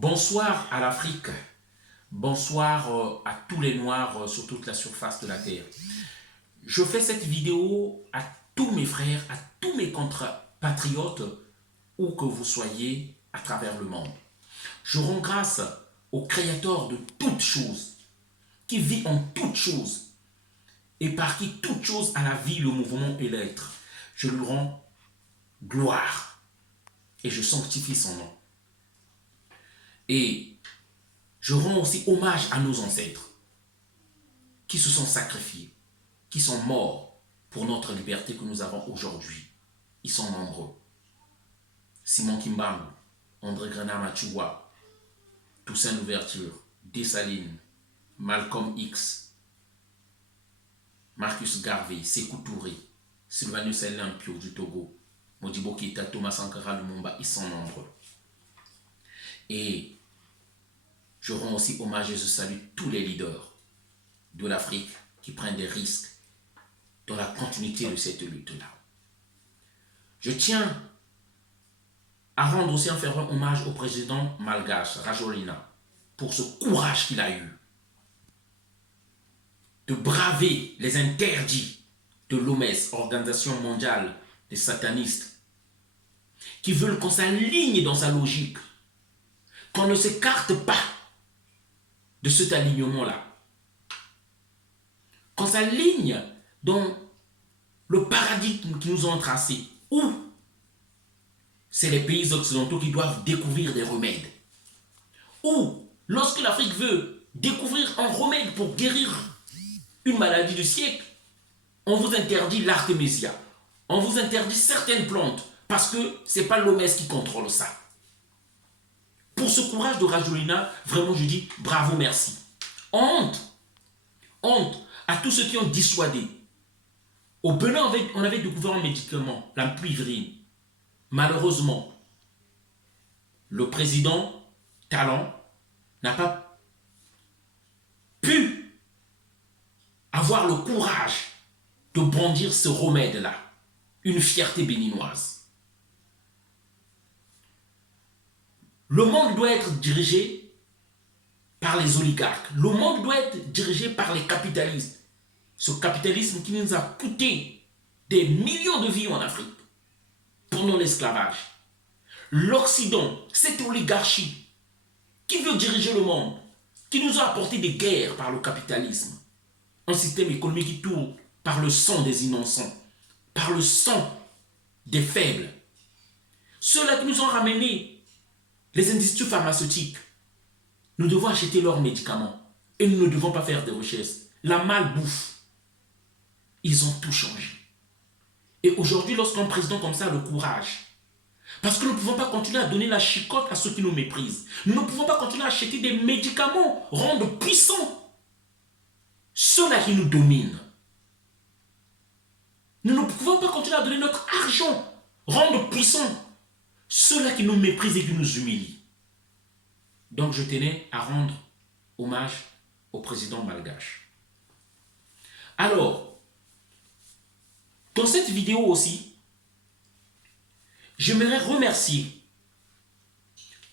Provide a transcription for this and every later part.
Bonsoir à l'Afrique, bonsoir à tous les Noirs sur toute la surface de la Terre. Je fais cette vidéo à tous mes frères, à tous mes compatriotes, où que vous soyez à travers le monde. Je rends grâce au Créateur de toutes choses, qui vit en toutes choses, et par qui toute chose a la vie, le mouvement et l'être. Je lui rends gloire, et je sanctifie son nom. Et je rends aussi hommage à nos ancêtres qui se sont sacrifiés, qui sont morts pour notre liberté que nous avons aujourd'hui. Ils sont nombreux. Simon Kimbangu, André Grenard Machua, Toussaint Louverture, Dessalines, Malcolm X, Marcus Garvey, Sékou Touré, Sylvanus Olympio du Togo, Modibo Keïta, Thomas Sankara Lumumba, ils sont nombreux. Et je rends aussi hommage et je salue tous les leaders de l'Afrique qui prennent des risques dans la continuité de cette lutte-là. Je tiens à rendre aussi un fervent hommage au président malgache, Rajoelina, pour ce courage qu'il a eu de braver les interdits de l'OMS, Organisation mondiale des satanistes, qui veulent qu'on s'aligne dans sa logique, qu'on ne s'écarte pas de cet alignement-là, qu'on s'aligne dans le paradigme qu'ils nous ont tracé, où c'est les pays occidentaux qui doivent découvrir des remèdes, où lorsque l'Afrique veut découvrir un remède pour guérir une maladie du siècle, on vous interdit l'artémisia, on vous interdit certaines plantes, parce que ce n'est pas l'OMS qui contrôle ça. Pour ce courage de Rajoelina, vraiment je dis bravo, merci. Honte à tous ceux qui ont dissuadé. Au Bénin, on avait découvert un médicament, la puivrine. Malheureusement, le président Talon n'a pas pu avoir le courage de brandir ce remède-là. Une fierté béninoise. Le monde doit être dirigé par les oligarques. Le monde doit être dirigé par les capitalistes. Ce capitalisme qui nous a coûté des millions de vies en Afrique pendant l'esclavage. L'Occident, cette oligarchie qui veut diriger le monde, qui nous a apporté des guerres par le capitalisme. Un système économique qui tourne par le sang des innocents, par le sang des faibles. Ceux-là qui nous ont ramené les industries pharmaceutiques, nous devons acheter leurs médicaments et nous ne devons pas faire des recherches. La malbouffe, ils ont tout changé. Et aujourd'hui, lorsqu'un président comme ça a le courage, parce que nous ne pouvons pas continuer à donner la chicotte à ceux qui nous méprisent. Nous ne pouvons pas continuer à acheter des médicaments, rendre puissants ceux-là qui nous dominent. Nous ne pouvons pas continuer à donner notre argent, rendre puissants ceux-là qui nous méprisent et qui nous humilient. Donc je tenais à rendre hommage au président malgache. Alors, dans cette vidéo aussi, j'aimerais remercier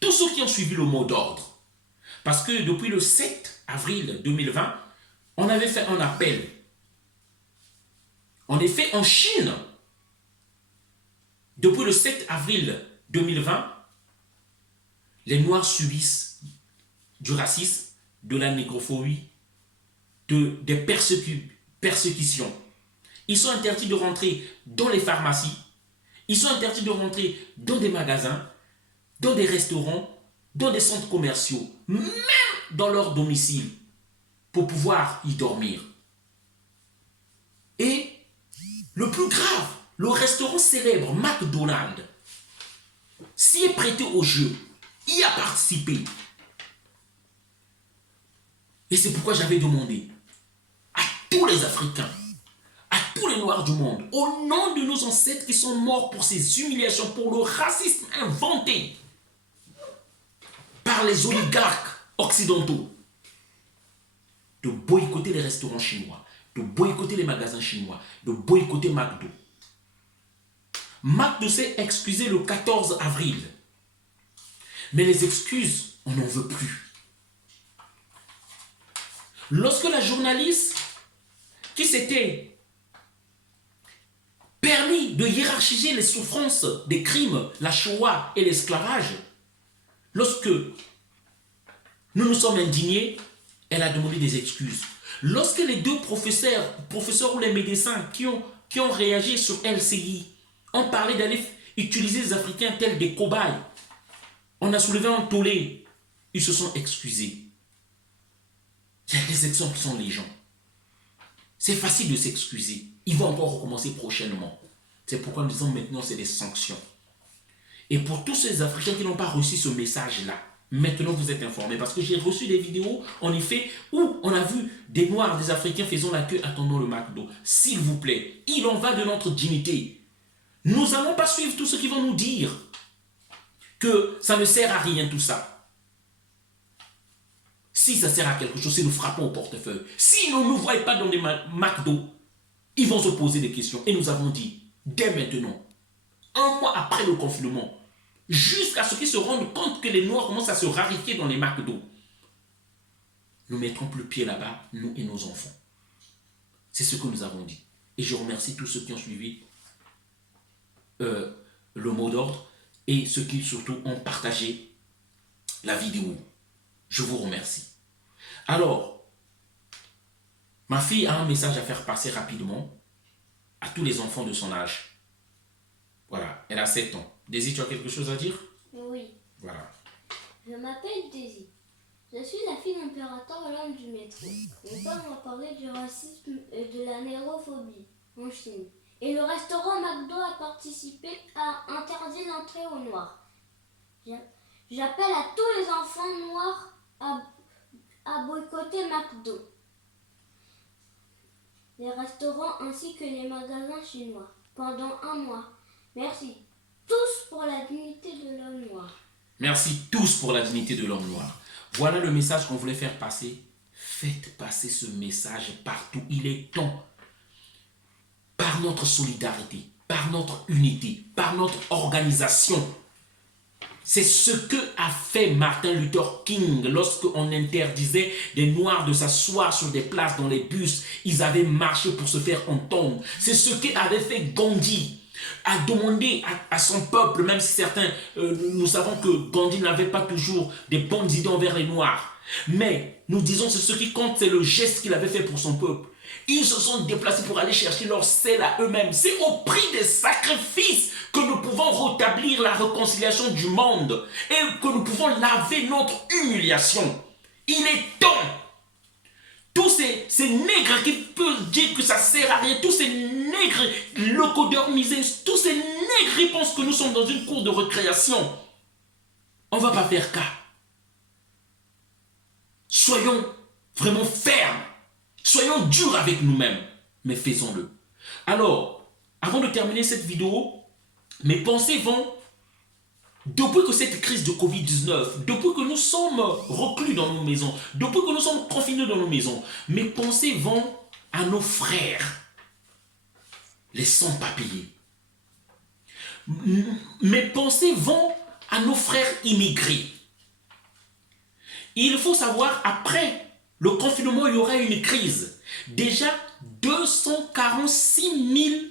tous ceux qui ont suivi le mot d'ordre. Parce que depuis le 7 avril 2020, on avait fait un appel. En effet, en Chine, depuis le 7 avril 2020, les Noirs subissent du racisme, de la négrophobie, des persécutions. Ils sont interdits de rentrer dans les pharmacies, ils sont interdits de rentrer dans des magasins, dans des restaurants, dans des centres commerciaux, même dans leur domicile, pour pouvoir y dormir. Et le plus grave, le restaurant célèbre McDonald's s'y est prêté au jeu, y a participé. Et c'est pourquoi j'avais demandé à tous les Africains, à tous les Noirs du monde, au nom de nos ancêtres qui sont morts pour ces humiliations, pour le racisme inventé par les oligarques occidentaux, de boycotter les restaurants chinois, de boycotter les magasins chinois, de boycotter McDo. McDo s'est excusé le 14 avril. Mais les excuses, on n'en veut plus. Lorsque la journaliste qui s'était permis de hiérarchiser les souffrances des crimes, la Shoah et l'esclavage, lorsque nous nous sommes indignés, elle a demandé des excuses. Lorsque les deux professeurs ou les médecins qui ont réagi sur LCI ont parlé d'aller utiliser les Africains tels des cobayes, on a soulevé un tollé, ils se sont excusés. Il y a des exemples qui sont les gens. C'est facile de s'excuser. Ils vont encore recommencer prochainement. C'est pourquoi nous disons maintenant c'est des sanctions. Et pour tous ces Africains qui n'ont pas reçu ce message-là, maintenant vous êtes informés. Parce que j'ai reçu des vidéos, en effet, où on a vu des Noirs, des Africains faisant la queue attendant le McDo. S'il vous plaît, il en va de notre dignité. Nous n'allons pas suivre tous ceux qui vont nous dire que ça ne sert à rien tout ça. Si ça sert à quelque chose, c'est nous frappons au portefeuille. Si on ne nous voit pas dans des McDo, ils vont se poser des questions. Et nous avons dit, dès maintenant, un mois après le confinement, jusqu'à ce qu'ils se rendent compte que les Noirs commencent à se raréfier dans les McDo, nous ne mettrons plus le pied là-bas, nous et nos enfants. C'est ce que nous avons dit. Et je remercie tous ceux qui ont suivi le mot d'ordre et ceux qui surtout ont partagé la vidéo. Je vous remercie. Alors, ma fille a un message à faire passer rapidement à tous les enfants de son âge. Voilà, elle a 7 ans. Daisy, tu as quelque chose à dire? Oui. Voilà. Je m'appelle Daisy. Je suis la fille d'impérateur Hollande du métro. Mon père m'a parlé du racisme et de la négrophobie en Chine. Et le restaurant McDo a participé à interdire l'entrée aux Noirs. J'appelle à tous les enfants noirs à boycotter McDo, les restaurants ainsi que les magasins chinois pendant un mois. Merci tous pour la dignité de l'homme noir. Merci tous pour la dignité de l'homme noir. Voilà le message qu'on voulait faire passer. Faites passer ce message partout. Il est temps, par notre solidarité, par notre unité, par notre organisation. C'est ce que a fait Martin Luther King lorsqu'on interdisait des Noirs de s'asseoir sur des places dans les bus. Ils avaient marché pour se faire entendre. C'est ce qu'avait fait Gandhi, a demandé à son peuple, même si certains, nous savons que Gandhi n'avait pas toujours des bonnes idées envers les Noirs. Mais nous disons que ce qui compte, c'est le geste qu'il avait fait pour son peuple. Ils se sont déplacés pour aller chercher leur sel à eux-mêmes. C'est au prix des sacrifices que nous pouvons rétablir la réconciliation du monde et que nous pouvons laver notre humiliation. Il est temps. Tous ces nègres qui peuvent dire que ça ne sert à rien, tous ces nègres locodormisés, tous ces nègres qui pensent que nous sommes dans une cour de récréation. On ne va pas faire cas. Soyons vraiment fermes. Soyons durs avec nous-mêmes, mais faisons-le. Alors, avant de terminer cette vidéo, mes pensées vont, depuis que cette crise de Covid-19, depuis que nous sommes reclus dans nos maisons, depuis que nous sommes confinés dans nos maisons, mes pensées vont à nos frères, les sans-papiers. Mes pensées vont à nos frères immigrés. Il faut savoir, après le confinement, il y aura une crise. Déjà, 246 000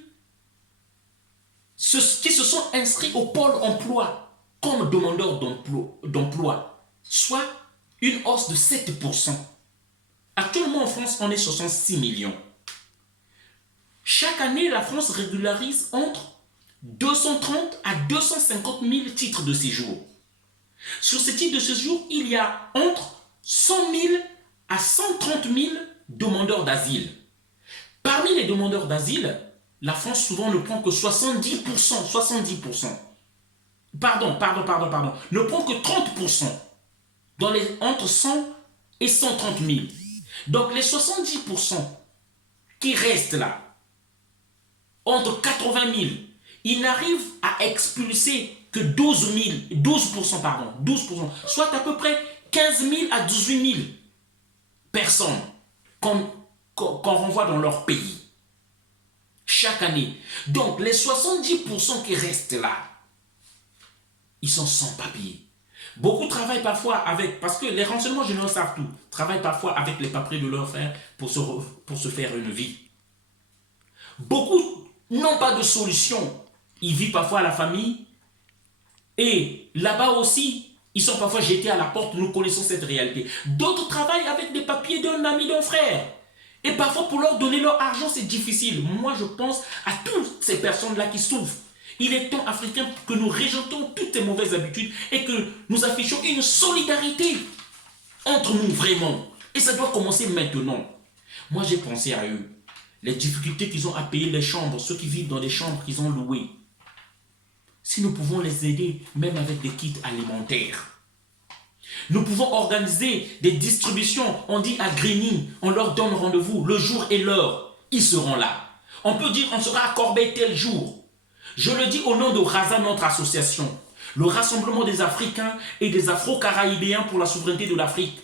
qui se sont inscrits au pôle emploi comme demandeurs d'emploi, soit une hausse de 7%. Actuellement, en France, on est 66 millions. Chaque année, la France régularise entre 230 à 250 000 titres de séjour. Sur ces titres de séjour, il y a entre 100 000 à 130 000 demandeurs d'asile. Parmi les demandeurs d'asile, la France souvent ne prend que 70%. Pardon. Ne prend que 30%. Entre 100 et 130 000. Donc les 70% qui restent là, entre 80 000, ils n'arrivent à expulser que 12%, soit à peu près 15 000 à 18 000 personnes qu'on renvoie dans leur pays chaque année. Donc les 70% qui restent là, ils sont sans papier. Beaucoup travaillent parfois avec, parce que les renseignements généraux savent tout, travaillent parfois avec les papiers de leurs frères pour se faire une vie. Beaucoup n'ont pas de solution. Ils vivent parfois à la famille et là-bas aussi, ils sont parfois jetés à la porte. Nous connaissons cette réalité. D'autres travaillent avec des papiers d'un ami, d'un frère. Et parfois, pour leur donner leur argent, c'est difficile. Moi, je pense à toutes ces personnes-là qui souffrent. Il est temps, Africains, que nous rejetons toutes ces mauvaises habitudes et que nous affichons une solidarité entre nous, vraiment. Et ça doit commencer maintenant. Moi, j'ai pensé à eux. Les difficultés qu'ils ont à payer les chambres, ceux qui vivent dans des chambres qu'ils ont louées. Si nous pouvons les aider, même avec des kits alimentaires. Nous pouvons organiser des distributions. On dit à Grigny, on leur donne rendez-vous, le jour et l'heure. Ils seront là. On peut dire on sera à Corbeil tel jour. Je le dis au nom de RASA, notre association. Le Rassemblement des Africains et des Afro-Caraïbéens pour la souveraineté de l'Afrique.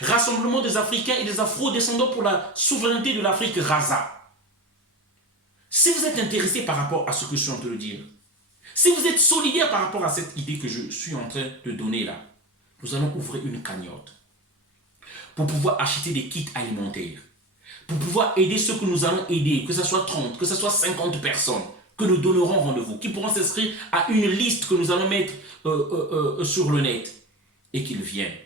Rassemblement des Africains et des Afro-descendants pour la souveraineté de l'Afrique, RASA. Si vous êtes intéressé par rapport à ce que je suis en train de dire, si vous êtes solidaire par rapport à cette idée que je suis en train de donner là, nous allons ouvrir une cagnotte pour pouvoir acheter des kits alimentaires, pour pouvoir aider ceux que nous allons aider, que ce soit 30, que ce soit 50 personnes, que nous donnerons rendez-vous, qui pourront s'inscrire à une liste que nous allons mettre sur le net et qu'ils viennent.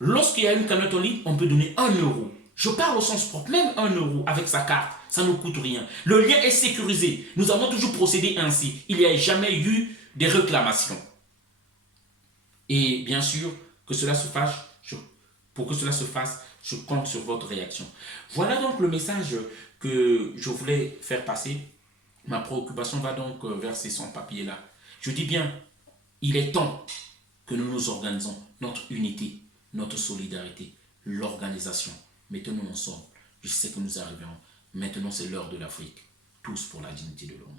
Lorsqu'il y a une cagnotte en ligne, on peut donner 1 euro. Je parle au sens propre, même 1 euro avec sa carte, ça ne nous coûte rien. Le lien est sécurisé. Nous avons toujours procédé ainsi. Il n'y a jamais eu des réclamations. Et bien sûr, que cela se fasse, pour que cela se fasse, je compte sur votre réaction. Voilà donc le message que je voulais faire passer. Ma préoccupation va donc vers ces sans-papiers-là. Je dis bien, il est temps que nous nous organisons. Notre unité, notre solidarité, l'organisation. Mettons-nous ensemble. Je sais que nous arriverons. Maintenant, c'est l'heure de l'Afrique. Tous pour la dignité de l'homme.